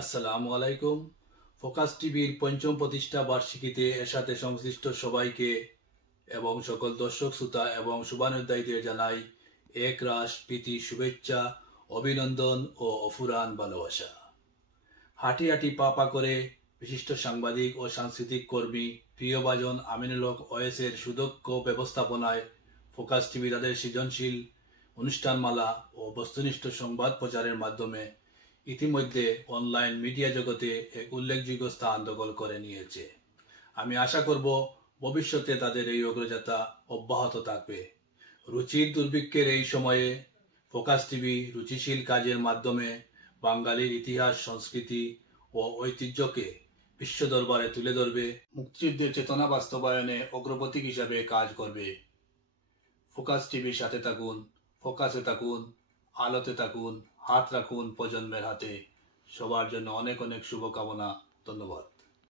আসসালামু আলাইকুম। ফোকাস টিভির পঞ্চম প্রতিষ্ঠা বার্ষিকীতে এর সাথে সংশ্লিষ্ট সবাইকে এবং সকল দর্শক শ্রোতা এবং শুভানুধ্যায়ীদের জানাই একরাশ প্রীতি, শুভেচ্ছা, অভিনন্দন ও অফুরান ভালোবাসা। হাঁটি হাঁটি পা পা করে বিশিষ্ট সাংবাদিক ও সাংস্কৃতিক কর্মী প্রিয়ভাজন আমিনুল হক ওয়েসের সুদক্ষ ব্যবস্থাপনায় ফোকাস টিভি তাদের সৃজনশীল অনুষ্ঠানমালা ও বস্তুনিষ্ঠ সংবাদ প্রচারের মাধ্যমে ইতিমধ্যে অনলাইন মিডিয়া জগতে এক উল্লেখযোগ্য স্থান দখল করে নিয়েছে। আমি আশা করব ভবিষ্যতে তাদের এই অগ্রযাত্রা অব্যাহত থাকবে। রুচির দুর্ভিক্ষের এই সময়ে ফোকাস টিভি রুচিশীল কাজের মাধ্যমে বাঙালির ইতিহাস, সংস্কৃতি ও ঐতিহ্যকে বিশ্ব দরবারে তুলে ধরবে, মুক্তিযুদ্ধের চেতনা বাস্তবায়নে অগ্রপথিক হিসাবে কাজ করবে। ফোকাস টিভির সাথে থাকুন, ফোকাসে থাকুন, আলোতে থাকুন, হাত রাখুন প্রজন্মের হাতে। সবার জন্য অনেক অনেক শুভকামনা। ধন্যবাদ।